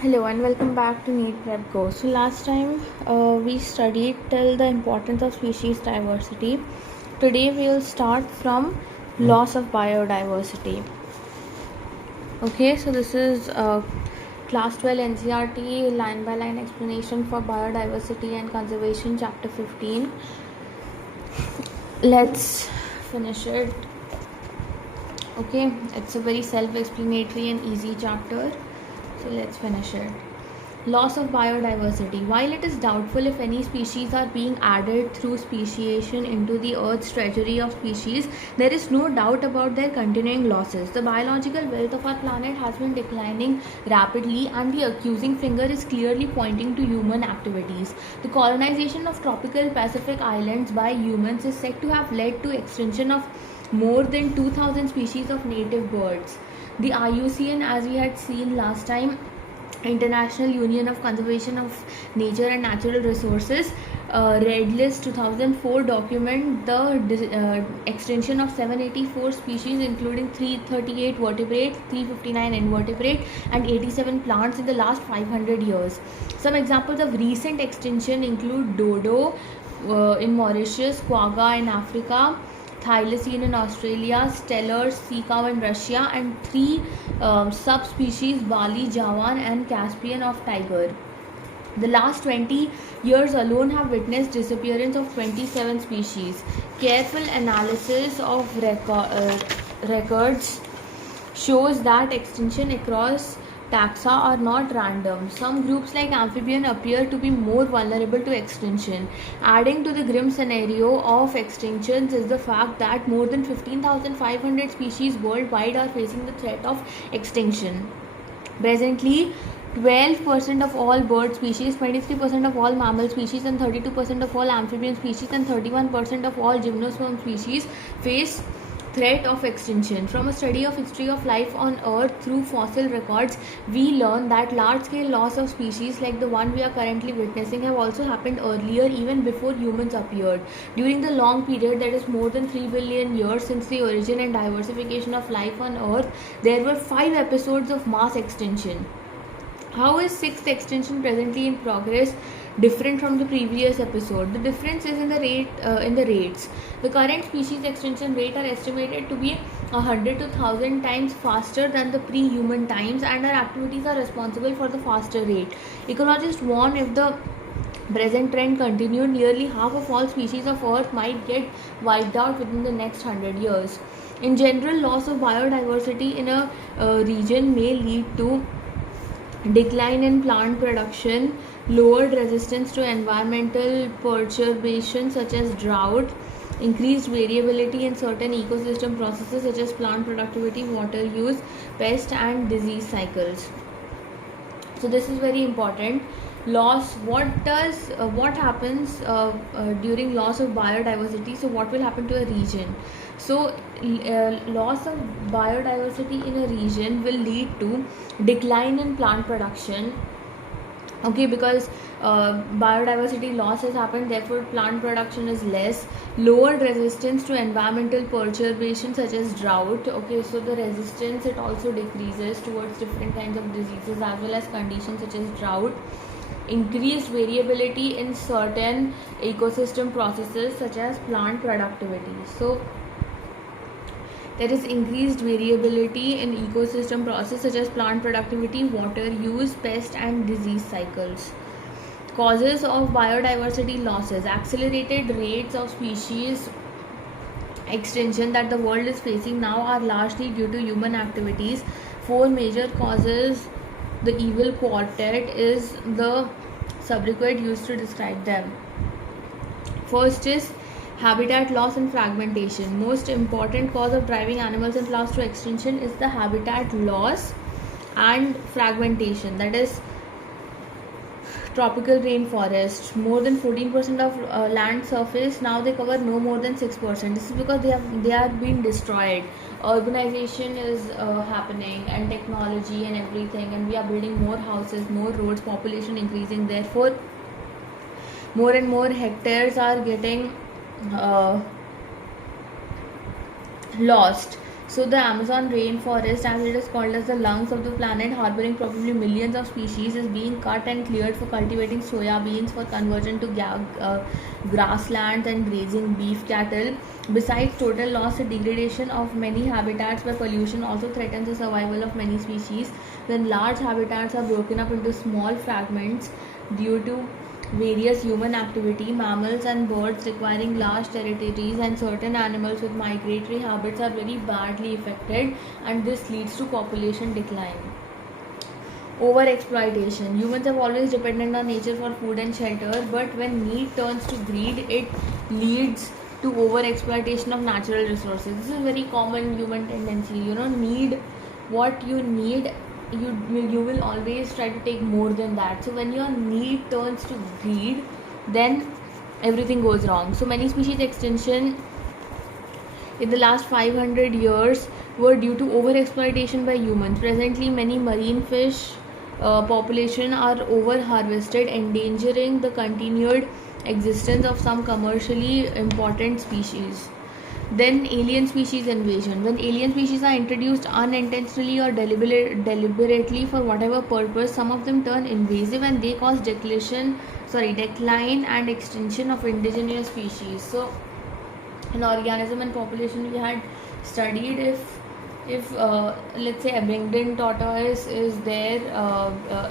Hello and welcome back to NEET Prep Go. So last time we studied till the importance of species diversity. Today we will start from loss of biodiversity. Okay, so this is class 12 NCERT line by line explanation for biodiversity and conservation chapter 15. Let's finish it. Okay, it's a very self-explanatory and easy chapter. So let's finish it. Loss of biodiversity. While it is doubtful if any species are being added through speciation into the Earth's treasury of species, there is no doubt about their continuing losses. The biological wealth of our planet has been declining rapidly, and the accusing finger is clearly pointing to human activities. The colonization of tropical Pacific islands by humans is said to have led to extinction of more than 2,000 species of native birds. The IUCN, as we had seen last time, International Union of Conservation of Nature and Natural Resources, Red List 2004 document the extinction of 784 species, including 338 vertebrate, 359 invertebrate, and 87 plants in the last 500 years. Some examples of recent extinction include dodo in Mauritius, quagga in Africa, thylacine in Australia, Steller's sea cow in Russia, and three subspecies Bali, Javan, and Caspian of tiger. The last 20 years alone have witnessed disappearance of 27 species. Careful analysis of records shows that extinction across taxa are not random. Some groups like amphibian appear to be more vulnerable to extinction. Adding to the grim scenario of extinctions is the fact that more than 15,500 species worldwide are facing the threat of extinction. Presently, 12% of all bird species, 23% of all mammal species, and 32% of all amphibian species, and 31% of all gymnosperm species face threat of extinction. From a study of history of life on Earth through fossil records, we learn that large-scale loss of species like the one we are currently witnessing have also happened earlier, even before humans appeared. During the long period that is more than 3 billion years since the origin and diversification of life on Earth, there were 5 episodes of mass extinction. How is sixth extinction presently in progress different from the previous episode? The difference is in the rates. The current species extinction rate are estimated to be 100 to 1000 times faster than the pre-human times, and our activities are responsible for the faster rate. Ecologists warn if the present trend continued, nearly half of all species of Earth might get wiped out within the next 100 years. In general, loss of biodiversity in a region may lead to decline in plant production, lowered resistance to environmental perturbations such as drought, increased variability in certain ecosystem processes such as plant productivity, water use, pest and disease cycles. So this is very important. Loss. What happens during loss of biodiversity? So what will happen to a region? So loss of biodiversity in a region will lead to decline in plant production. Okay, because biodiversity loss has happened, therefore plant production is less. Lowered resistance to environmental perturbation such as drought. Okay, so the resistance, it also decreases towards different kinds of diseases as well as conditions such as drought. Increased variability in certain ecosystem processes such as plant productivity. So there is increased variability in ecosystem process such as plant productivity, water use, pest and disease cycles. Causes of biodiversity losses. Accelerated rates of species extinction that the world is facing now are largely due to human activities. 4 major causes. The evil quartet is the sobriquet used to describe them. First is habitat loss and fragmentation. Most important cause of driving animals and plants to extinction is the habitat loss and fragmentation. That is tropical rainforest. More than 14% of land surface now they cover no more than 6%. This is because they are being destroyed. Urbanization is happening, and technology and everything, and we are building more houses, more roads, population increasing. Therefore, more and more hectares are getting lost. So the Amazon rainforest, as it is called as the lungs of the planet, harboring probably millions of species, is being cut and cleared for cultivating soya beans for conversion to grasslands and grazing beef cattle. Besides total loss and degradation of many habitats by pollution also threatens the survival of many species. When large habitats are broken up into small fragments due to various human activity, mammals and birds requiring large territories and certain animals with migratory habits are very badly affected, and this leads to population decline. Over exploitation. Humans have always depended on nature for food and shelter, but when need turns to greed, it leads to over exploitation of natural resources. This is a very common human tendency. Need what you need, you will always try to take more than that. So when your need turns to greed, then everything goes wrong. So many species extinction in the last 500 years were due to over exploitation by humans. Presently many marine fish population are over harvested, endangering the continued existence of some commercially important species. Then alien species invasion. When alien species are introduced unintentionally or deliberately for whatever purpose, some of them turn invasive and they cause decline and extinction of indigenous species. So in organism and population, we had studied if let's say Abingdon tortoise is there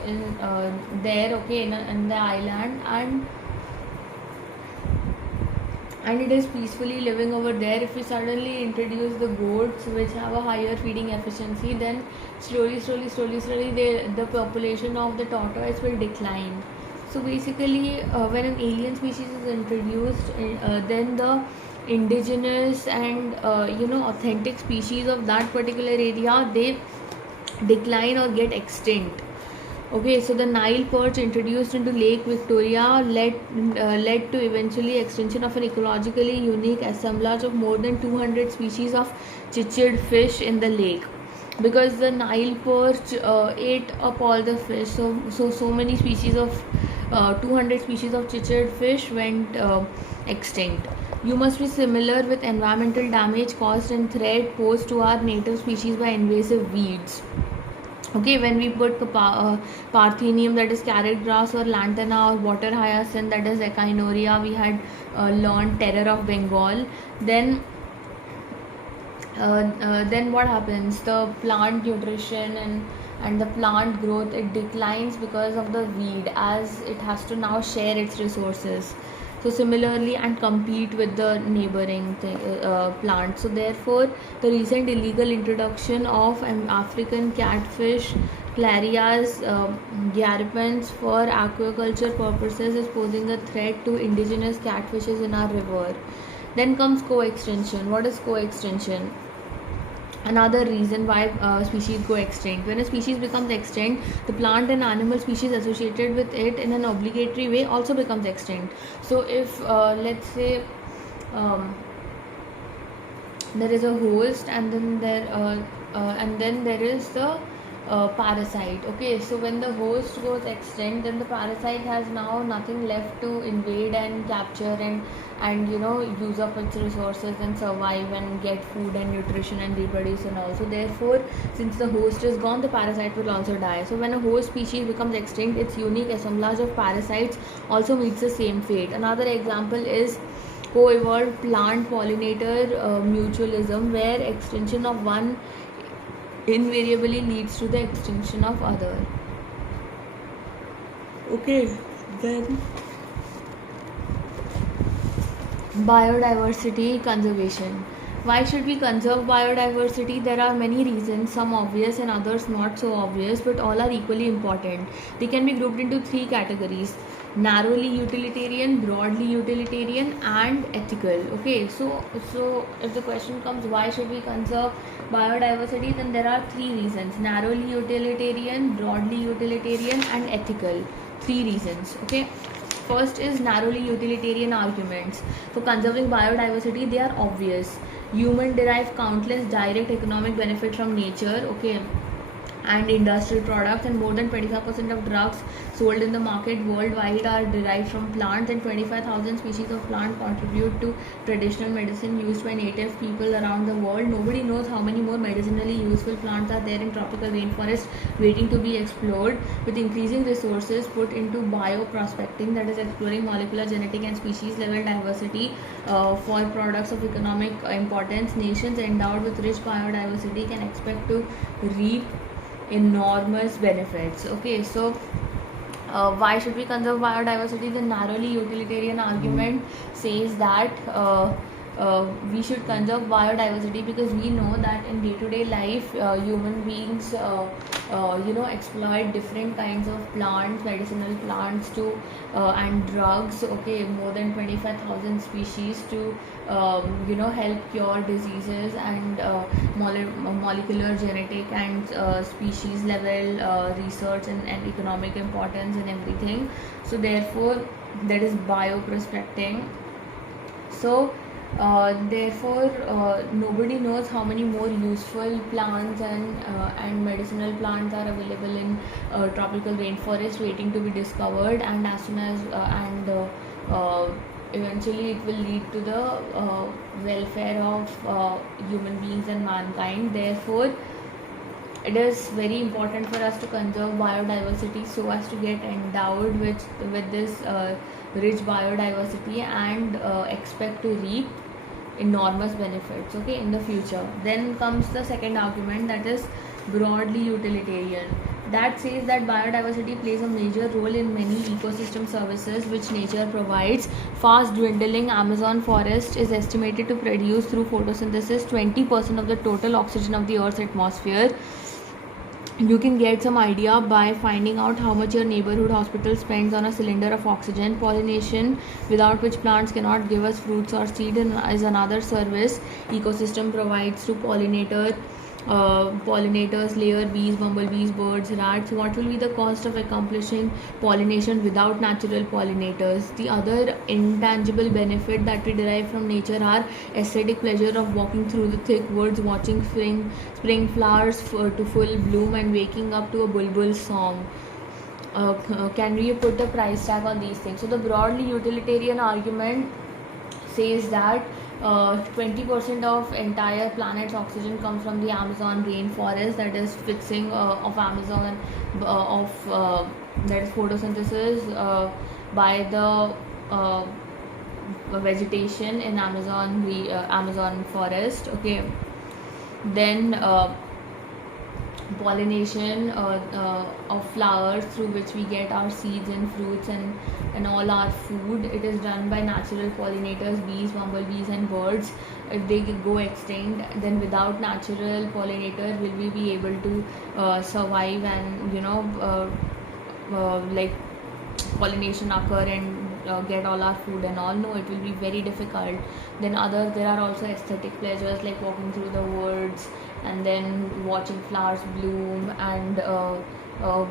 in the island, and it is peacefully living over there. If we suddenly introduce the goats which have a higher feeding efficiency, then slowly the population of the tortoise will decline. So basically when an alien species is introduced, then the indigenous and authentic species of that particular area, they decline or get extinct. Okay, so the Nile perch introduced into Lake Victoria led to eventually extinction of an ecologically unique assemblage of more than 200 species of cichlid fish in the lake, because the Nile perch ate up all the fish. So many species of 200 species of cichlid fish went extinct. You must be similar with environmental damage caused and threat posed to our native species by invasive weeds. Okay, when we put parthenium, that is carrot grass, or lantana or water hyacinth, that is echinoria, we had learned terror of Bengal. Then what happens? The plant nutrition and the plant growth, it declines because of the weed, as it has to now share its resources. So similarly, and compete with the neighboring plants. So therefore, the recent illegal introduction of African catfish, Clarias gariepens, for aquaculture purposes is posing a threat to indigenous catfishes in our river. Then comes co-extinction. What is co-extinction? Another reason why species go extinct. When a species becomes extinct, the plant and animal species associated with it in an obligatory way also becomes extinct. So if let's say there is a host, and then there is the parasite. Okay, so when the host goes extinct, then the parasite has now nothing left to invade and capture and use up its resources and survive and get food and nutrition and reproduce. And also, therefore, since the host is gone, the parasite will also die. So when a host species becomes extinct, its unique assemblage of parasites also meets the same fate. Another example is co-evolved plant pollinator mutualism, where extinction of one invariably leads to the extinction of other. Okay, then biodiversity conservation. Why should we conserve biodiversity? There are many reasons, some obvious and others not so obvious, but all are equally important. They can be grouped into three categories: narrowly utilitarian, broadly utilitarian, and ethical. Okay, so if the question comes, why should we conserve biodiversity, then there are three reasons: narrowly utilitarian, broadly utilitarian, and ethical. Three reasons. Okay, first is narrowly utilitarian arguments. For conserving biodiversity, they are obvious. Human derive countless direct economic benefit from nature. Okay, and industrial products, and more than 25% of drugs sold in the market worldwide are derived from plants, and 25,000 species of plant contribute to traditional medicine used by native people around the world. Nobody knows how many more medicinally useful plants are there in tropical rainforest waiting to be explored. With increasing resources put into bioprospecting, that is exploring molecular, genetic and species level diversity for products of economic importance, nations endowed with rich biodiversity can expect to reap enormous benefits. Okay, so why should we conserve biodiversity? The narrowly utilitarian argument says that we should conserve biodiversity because we know that in day-to-day life human beings exploit different kinds of plants, medicinal plants to and drugs, okay, more than 25,000 species to help cure diseases, and molecular, genetic and species level research and economic importance and everything. So therefore that is bioprospecting. So nobody knows how many more useful plants and medicinal plants are available in tropical rainforest waiting to be discovered, and as soon as eventually it will lead to the welfare of human beings and mankind. Therefore it is very important for us to conserve biodiversity so as to get endowed with this rich biodiversity and expect to reap enormous benefits, okay, in the future. Then comes the second argument, that is broadly utilitarian, that says that biodiversity plays a major role in many ecosystem services which nature provides. Fast dwindling Amazon forest is estimated to produce through photosynthesis 20% of the total oxygen of the Earth's atmosphere. You can get some idea by finding out how much your neighborhood hospital spends on a cylinder of oxygen. Pollination, without which plants cannot give us fruits or seed, is another service ecosystem provides to pollinators, layer bees, bumblebees, birds, rats. What will be the cost of accomplishing pollination without natural pollinators? The other intangible benefit that we derive from nature are aesthetic pleasure of walking through the thick woods, watching spring flowers to full bloom, and waking up to a bulbul song. Can we put a price tag on these things? So the broadly utilitarian argument says that 20% of entire planet's oxygen comes from the Amazon rainforest, that is fixing of Amazon that is photosynthesis by the vegetation in Amazon forest, okay. Then pollination of flowers through which we get our seeds and fruits and all our food. It is done by natural pollinators, bees, bumblebees and birds. If they go extinct, then without natural pollinator will we be able to survive and like pollination occur and get all our food and all? No, it will be very difficult. Then there are also aesthetic pleasures like walking through the woods and then watching flowers bloom and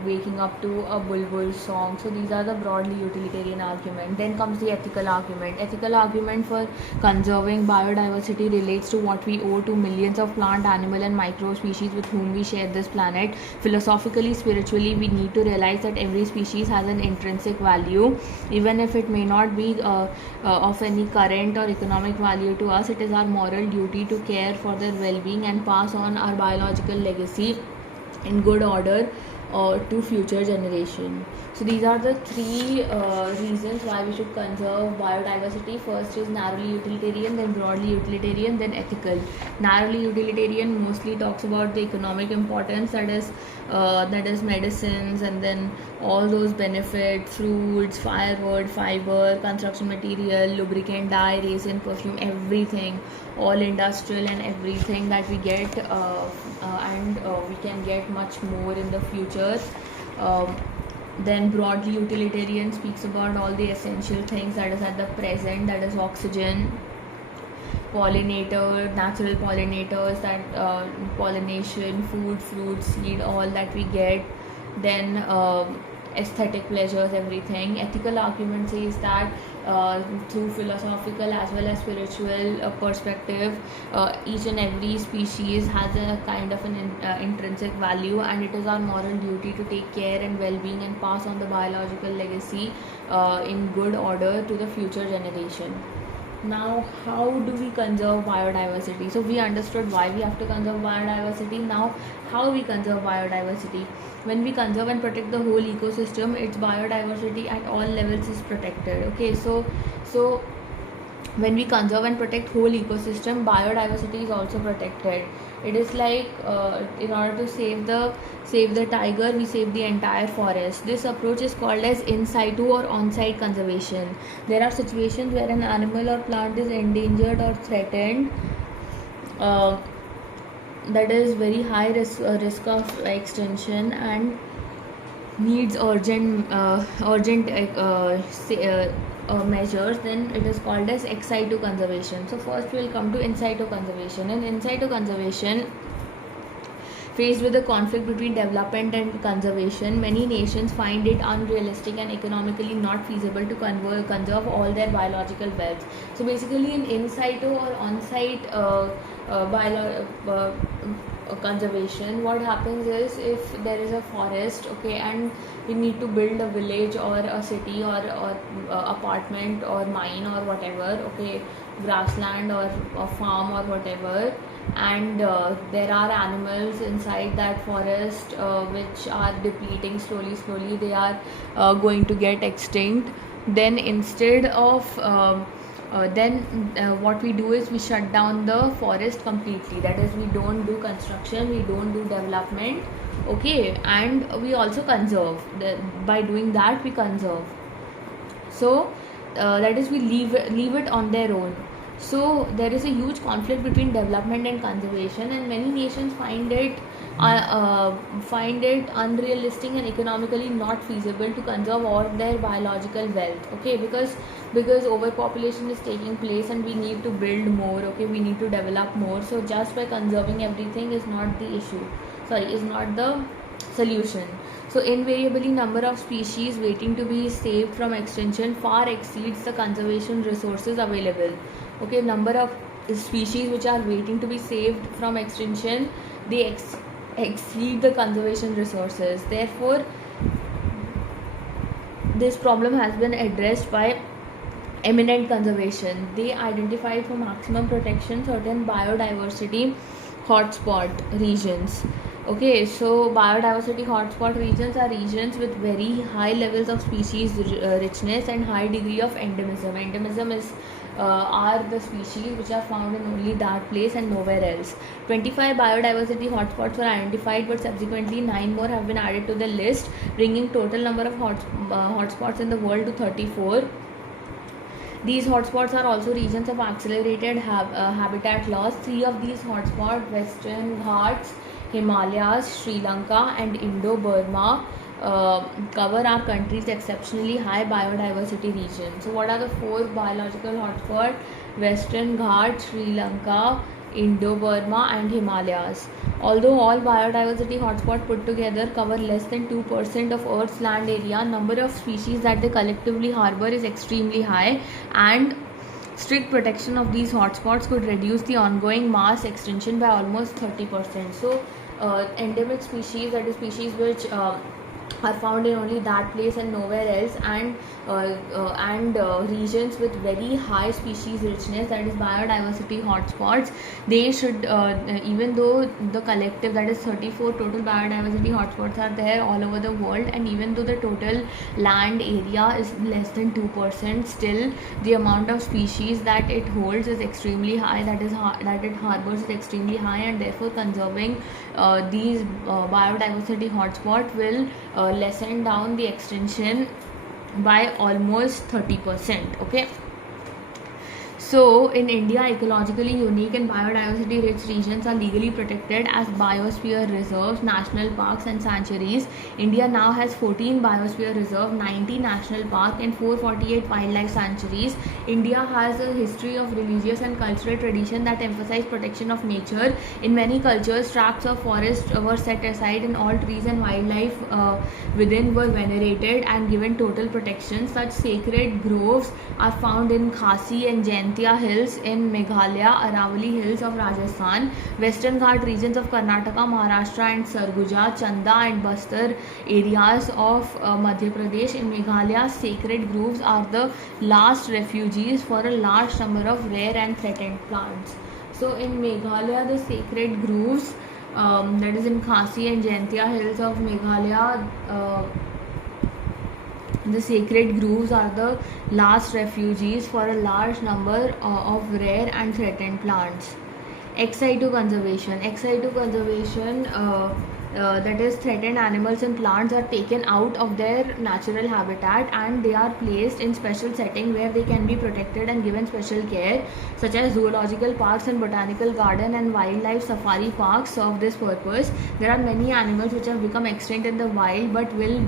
waking up to a bulbul song. So these are the broadly utilitarian argument. Then comes the ethical argument. Ethical argument for conserving biodiversity relates to what we owe to millions of plant, animal and micro species with whom we share this planet. Philosophically, spiritually, we need to realize that every species has an intrinsic value. Even if it may not be of any current or economic value to us, it is our moral duty to care for their well-being and pass on our biological legacy in good order to future generation. So these are the three reasons why we should conserve biodiversity. First is narrowly utilitarian, then broadly utilitarian, then ethical. Narrowly utilitarian mostly talks about the economic importance, that is medicines and then all those benefits, fruits, firewood, fiber, construction material, lubricant, dye, resin, perfume, everything, all industrial and everything that we get and we can get much more in the future. Then broadly utilitarian speaks about all the essential things that is at the present, that is oxygen, natural pollinators, that pollination, food, fruit, seed, all that we get. Then aesthetic pleasures, everything. Ethical argument says that through philosophical as well as spiritual perspective, each and every species has a kind of an intrinsic value, and it is our moral duty to take care and well-being and pass on the biological legacy in good order to the future generation. Now, how do we conserve biodiversity? So we understood why we have to conserve biodiversity. Now, how we conserve biodiversity? When we conserve and protect the whole ecosystem, its biodiversity at all levels is protected. Okay, so when we conserve and protect whole ecosystem, biodiversity is also protected. It is like in order to save the tiger, we save the entire forest. This approach is called as in situ or on-site conservation. There are situations where an animal or plant is endangered or threatened, that is very high risk of extinction and needs urgent measures, then it is called as ex situ conservation. So first we will come to in situ conservation. In situ conservation, faced with the conflict between development and conservation, many nations find it unrealistic and economically not feasible to conserve all their biological wealth. So basically, in situ or on-site conservation, what happens is, if there is a forest, okay, and we need to build a village or a city or apartment or mine or whatever, okay, grassland or a farm or whatever, and there are animals inside that forest which are depleting slowly, they are going to get extinct. Then instead of what we do is we shut down the forest completely. That is, we don't do construction, we don't do development, okay, and we also conserve. By doing that, we conserve. So that is, we leave it on their own. So there is a huge conflict between development and conservation, and many nations find it unrealistic and economically not feasible to conserve all their biological wealth, okay, because overpopulation is taking place and we need to build more, okay, we need to develop more. So just by conserving everything is not the is not the solution. So invariably, number of species waiting to be saved from extinction far exceeds the conservation resources available. Okay, number of species which are waiting to be saved from extinction, they exceed the conservation resources. Therefore, this problem has been addressed by eminent conservation. They identified for maximum protection certain biodiversity hotspot regions. Okay, so biodiversity hotspot regions are regions with very high levels of species richness and high degree of endemism. Endemism is are the species which are found in only that place and nowhere else. 25 biodiversity hotspots were identified, but subsequently 9 more have been added to the list, bringing total number of hotspots in the world to 34. These hotspots are also regions of accelerated habitat loss. 3 of these hotspots, Western Ghats, Himalayas, Sri Lanka and Indo-Burma, cover our country's exceptionally high biodiversity region. So what are the 4 biological hotspots? Western Ghats, Sri Lanka, Indo-Burma and Himalayas. Although all biodiversity hotspots put together cover less than 2% of Earth's land area, number of species that they collectively harbor is extremely high, and strict protection of these hotspots could reduce the ongoing mass extinction by almost 30%. So endemic species, that is species which are found in only that place and nowhere else, and regions with very high species richness, that is biodiversity hotspots, they should even though the collective, that is 34 total biodiversity hotspots are there all over the world, and even though the total land area is less than 2%, still the amount of species that it holds is extremely high, that it harbors is extremely high, and therefore conserving these biodiversity hotspot will lessen down the extinction by almost 30%. Okay, So, in India, ecologically unique and biodiversity rich regions are legally protected as biosphere reserves, national parks, and sanctuaries. India now has 14 biosphere reserves, 90 national parks, and 448 wildlife sanctuaries. India has a history of religious and cultural tradition that emphasize protection of nature. In many cultures, tracts of forest were set aside, and all trees and wildlife within were venerated and given total protection. Such sacred groves are found in Khasi and Jaintia Hills in Meghalaya, Aravalli Hills of Rajasthan, Western Ghat regions of Karnataka, Maharashtra and Sarguja, Chanda and Bastar areas of Madhya Pradesh. In Meghalaya, sacred groves are the last refuges for a large number of rare and threatened plants. So in Meghalaya, the sacred groves, that is in Khasi and Jaintia Hills of Meghalaya, the sacred groves are the last refuges for a large number of rare and threatened plants. Ex situ conservation. Ex situ conservation, that is, threatened animals and plants are taken out of their natural habitat and they are placed in special setting where they can be protected and given special care, such as zoological parks and botanical garden and wildlife safari parks serve this purpose. There are many animals which have become extinct in the wild but will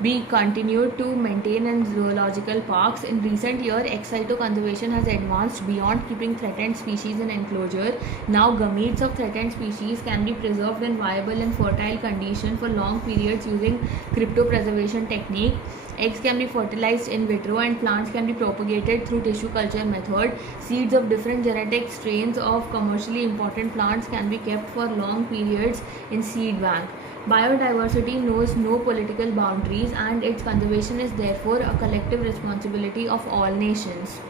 be continued to maintain in zoological parks. In recent years, ex situ conservation has advanced beyond keeping threatened species in enclosure. Now gametes of threatened species can be preserved in viable and fertile condition for long periods using cryptopreservation technique. Eggs can be fertilized in vitro and plants can be propagated through tissue culture method. Seeds of different genetic strains of commercially important plants can be kept for long periods in seed bank. Biodiversity knows no political boundaries and its conservation is therefore a collective responsibility of all nations.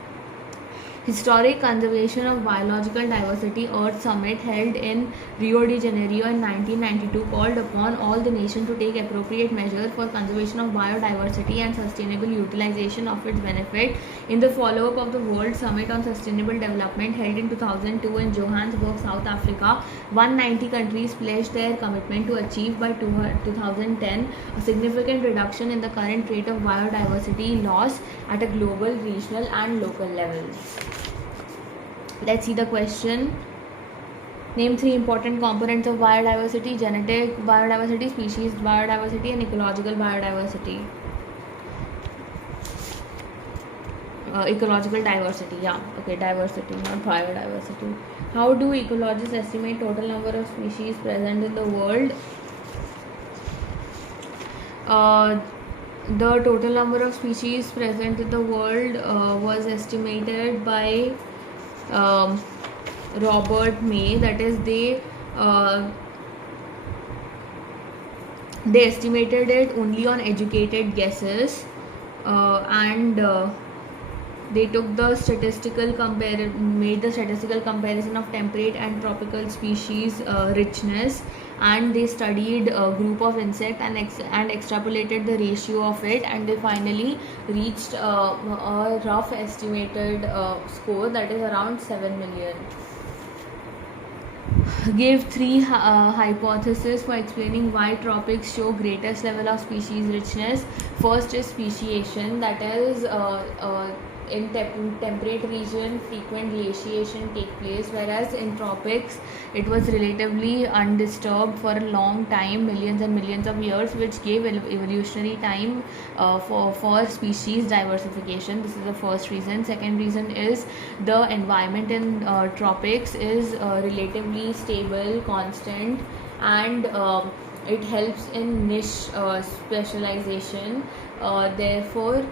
Historic Conservation of Biological Diversity Earth Summit held in Rio de Janeiro in 1992 called upon all the nations to take appropriate measures for conservation of biodiversity and sustainable utilization of its benefit. In the follow-up of the World Summit on Sustainable Development held in 2002 in Johannesburg, South Africa, 190 countries pledged their commitment to achieve by 2010 a significant reduction in the current rate of biodiversity loss at a global, regional and local level. Let's see the question. Name 3 important components of biodiversity: genetic biodiversity, species biodiversity, and ecological biodiversity. Ecological diversity, yeah, okay, diversity, not biodiversity. How do ecologists estimate total number of species present in the world? The total number of species present in the world was estimated by Robert May. That is, they estimated it only on educated guesses, and they took the made the statistical comparison of temperate and tropical species richness, and they studied a group of insects and extrapolated the ratio of it, and they finally reached a rough estimated score that is around 7 million. Give 3 hypotheses for explaining why tropics show greatest level of species richness. First is speciation, that is, in temperate region frequent glaciation take place, whereas in tropics it was relatively undisturbed for a long time, millions and millions of years, which gave evolutionary time for species diversification. This is the first reason. Second reason is the environment in tropics is relatively stable, constant, and it helps in niche specialization, therefore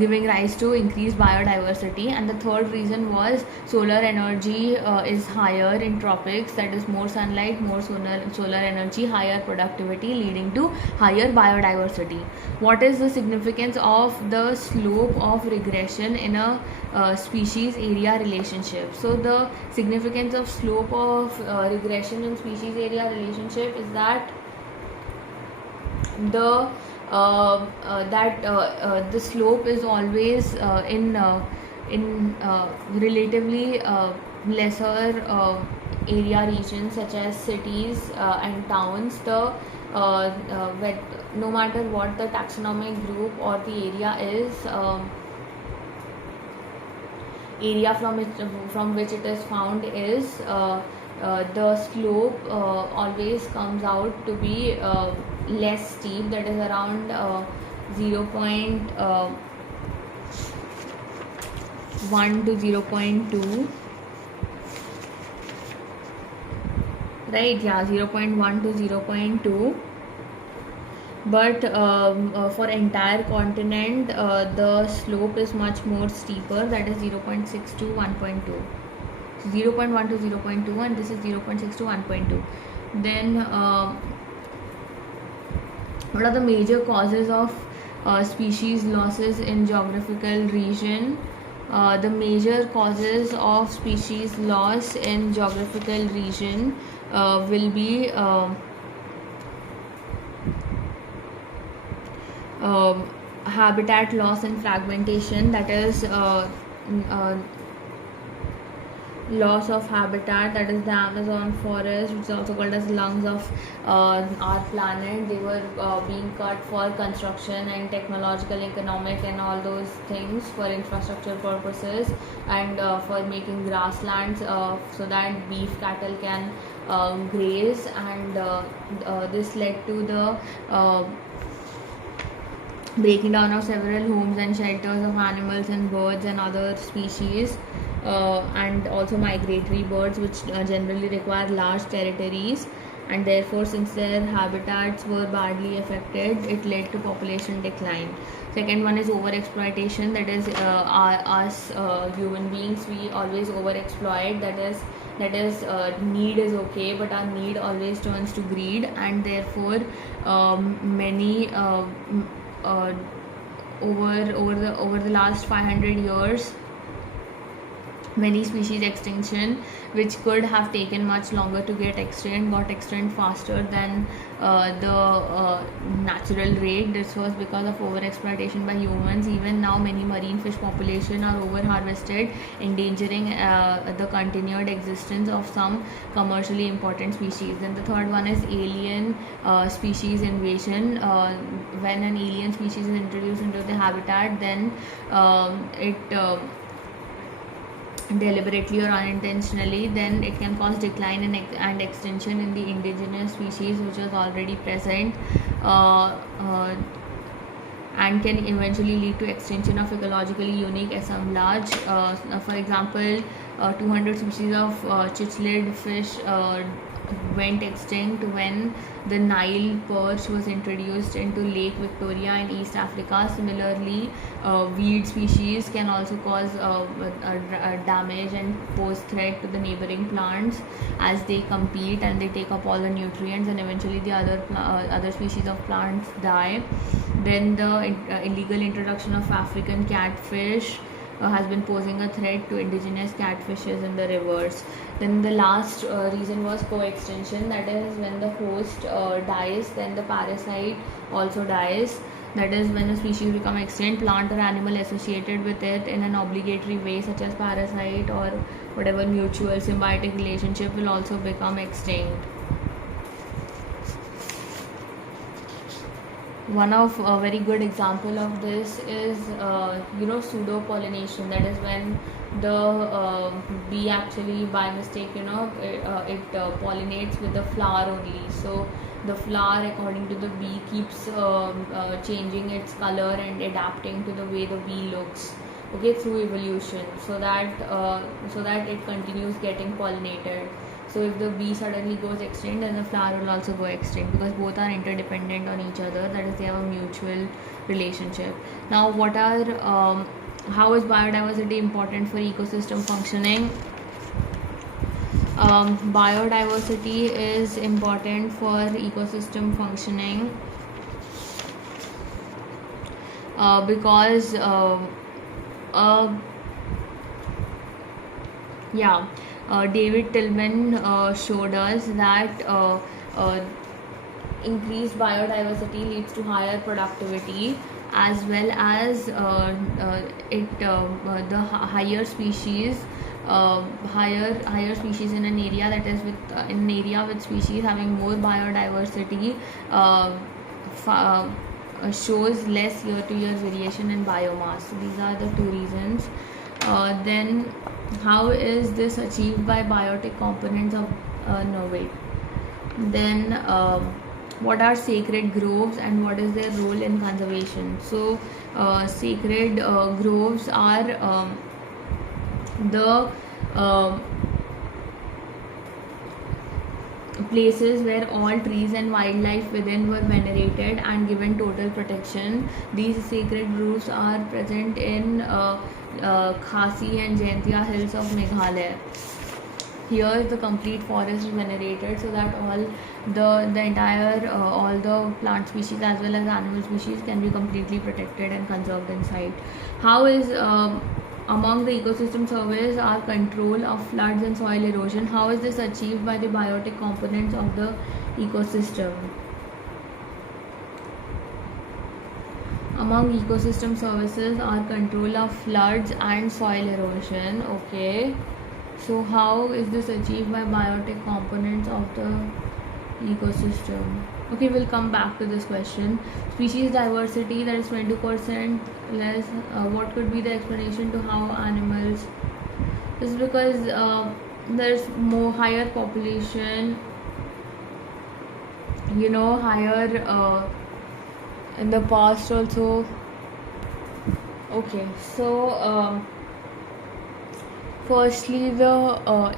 giving rise to increased biodiversity. And the third reason was solar energy is higher in tropics, that is, more sunlight, more solar energy, higher productivity, leading to higher biodiversity. What is the significance of the slope of regression in a species area relationship? So the significance of slope of regression in species area relationship is that the slope is always in relatively lesser area regions such as cities and towns. No matter what the taxonomic group or the area is, area from which it is found is the slope always comes out to be less steep, that is around 0.1 to 0.2, right? Yeah, 0.1 to 0.2. But for entire continent the slope is much more steeper, that is 0.6 to 1.2. 0.1 to 0.2, and this is 0.6 to 1.2. Then what are the major causes of species losses in geographical region? The major causes of species loss in geographical region will be habitat loss and fragmentation, that is loss of habitat, that is the Amazon forest, which is also called as lungs of our planet. They were being cut for construction and technological, economic and all those things, for infrastructure purposes, and for making grasslands so that beef cattle can graze, and this led to the breaking down of several homes and shelters of animals and birds and other species, and also migratory birds, which generally require large territories, and therefore since their habitats were badly affected, it led to population decline. Second one is overexploitation, that is us human beings, we always overexploit, that is need is okay, but our need always turns to greed, and therefore many over the last 500 years, many species extinction which could have taken much longer to get extinct got extinct faster than the natural rate. This was because of over exploitation by humans. Even now many marine fish population are over harvested, endangering the continued existence of some commercially important species. Then the third one is alien species invasion. When an alien species is introduced into the habitat, then it deliberately or unintentionally, then it can cause decline and extinction in the indigenous species which was already present, and can eventually lead to extinction of ecologically unique assemblage. For example, 200 species of cichlid fish went extinct when the Nile perch was introduced into Lake Victoria in East Africa. Similarly, weed species can also cause damage and pose threat to the neighboring plants as they compete and they take up all the nutrients, and eventually the other species of plants die. Then the illegal introduction of African catfish has been posing a threat to indigenous catfishes in the rivers. Then the last reason was co-extinction, that is when the host dies, then the parasite also dies. That is when a species become extinct, plant or animal associated with it in an obligatory way such as parasite or whatever mutual symbiotic relationship will also become extinct. One of a very good example of this is pseudo pollination, that is when the bee actually by mistake it pollinates with the flower only. So the flower according to the bee keeps changing its color and adapting to the way the bee looks, okay, through evolution, so that it continues getting pollinated. So if the bee suddenly goes extinct, then the flower will also go extinct, because both are interdependent on each other, that is they have a mutual relationship. Now how is biodiversity important for ecosystem functioning? Biodiversity is important for ecosystem functioning because David Tillman showed us that increased biodiversity leads to higher productivity, as well as the higher species in an area, that is in an area with species having more biodiversity shows less year-to-year variation in biomass. So these are the two reasons. Then how is this achieved by biotic components of no wait. Then what are sacred groves and what is their role in conservation? So sacred groves are the places where all trees and wildlife within were venerated and given total protection. These sacred groves are present in Khasi and Jaintia hills of Meghalaya. Here the complete forest is venerated so that all the entire all the plant species as well as animal species can be completely protected and conserved inside. How is among the ecosystem service are control of floods and soil erosion? How is this achieved by the biotic components of the ecosystem? Among ecosystem services are control of floods and soil erosion. Okay, so how is this achieved by biotic components of the ecosystem? Okay, we'll come back to this question. Species diversity, that is 20% less. What could be the explanation to how animals? This is because there's more higher population, higher in the past also. Okay, so firstly the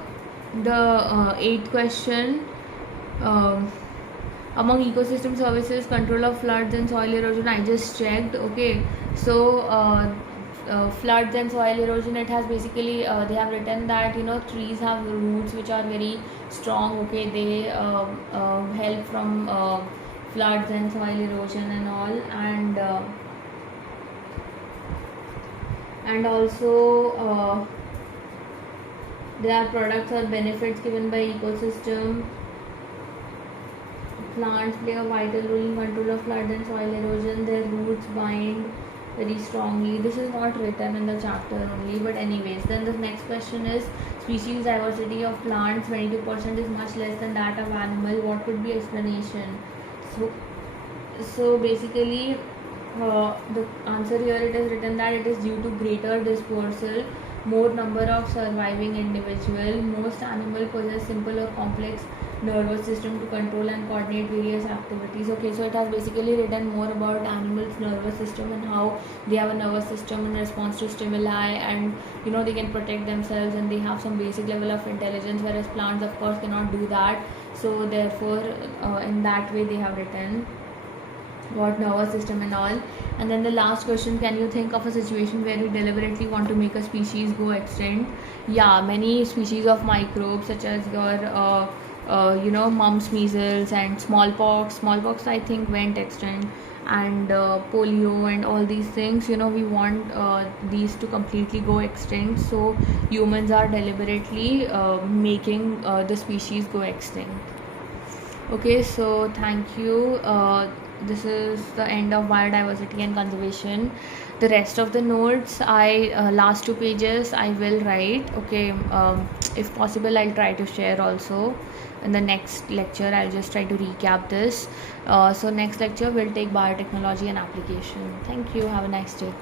eighth question. Among ecosystem services, control of floods and soil erosion, I just checked. Okay, so floods and soil erosion, it has basically they have written that trees have roots which are very strong. Okay, they help from floods and soil erosion and all, and also there are products or benefits given by ecosystem. Plants play a vital role in control of flood and soil erosion. Their roots bind very strongly. This is not written in the chapter only, but anyways. Then the next question is species diversity of plants 22% is much less than that of animal. What could be explanation? So basically the answer here, it is written that it is due to greater dispersal, more number of surviving individual. Most animals possess simple or complex nervous system to control and coordinate various activities. Okay, so it has basically written more about animals' nervous system and how they have a nervous system in response to stimuli, and they can protect themselves and they have some basic level of intelligence, whereas plants of course cannot do that. So therefore in that way they have written what nervous system and all. And then the last question, can you think of a situation where you deliberately want to make a species go extinct? Yeah, many species of microbes such as your mumps, measles and smallpox I think went extinct, and polio and all these things, we want these to completely go extinct. So humans are deliberately making the species go extinct. Okay, so thank you. This is the end of biodiversity and conservation. The rest of the notes, last 2 pages I will write. Okay, if possible I'll try to share also in the next lecture. I'll just try to recap this. So next lecture we'll take biotechnology and application. Thank you. Have a nice day.